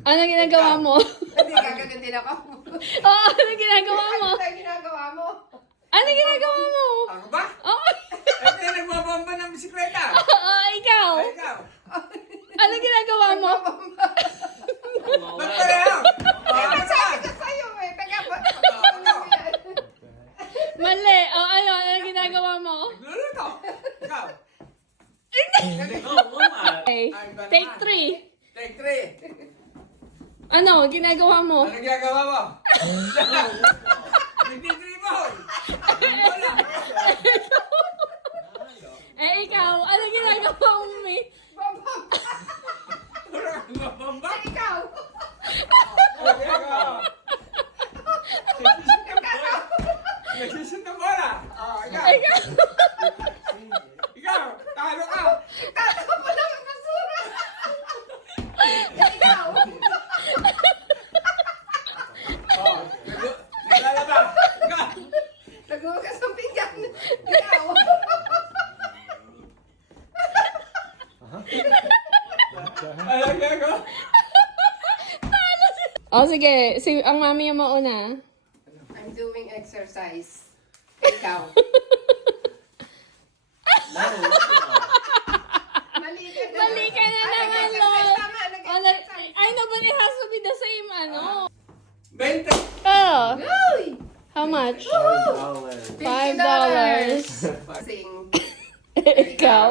Ano ginagawa mo? Hindi, gaganon din ako. Oo, ano ginagawa mo? Ano tayo ginagawa mo? Ano ginagawa mo? Ako ba? Oo, Ito yung nagbabamba ng bisikleta. ikaw. Ay, ikaw. Ano ginagawa mo? Ba't kaya? Sabi ko sa'yo eh. Taga ba? Mali. O, ano ginagawa mo? Nagluluto. Ikaw. Okay. Take 3. Take 3. Ano, ginagawa mo? Ano ginagawa mo? Nagtitribol. Wala. Ikaw, ano ginagawa mo, May? Wala kang mabamba. Ikaw. Ano ginagawa mo? Nagsisit ng bola. Ikaw. Ikaw. Talo ka. Tatawa pa lang ang basura. Ikaw. Naglalaba. Ikaw. Nagugas ang pinggan. Ikaw. Ano ginagawa? O, sige. Ang mami yung mauna. I'm doing exercise. Ikaw. Mali ka na. Mali ka na naman, Nag-exercise. Lol. Tama, Oh, nag-exercise. I know, but it has to be the same, ano? 20. Oh, Uy! how much? $50. $5. Sing. Ikaw.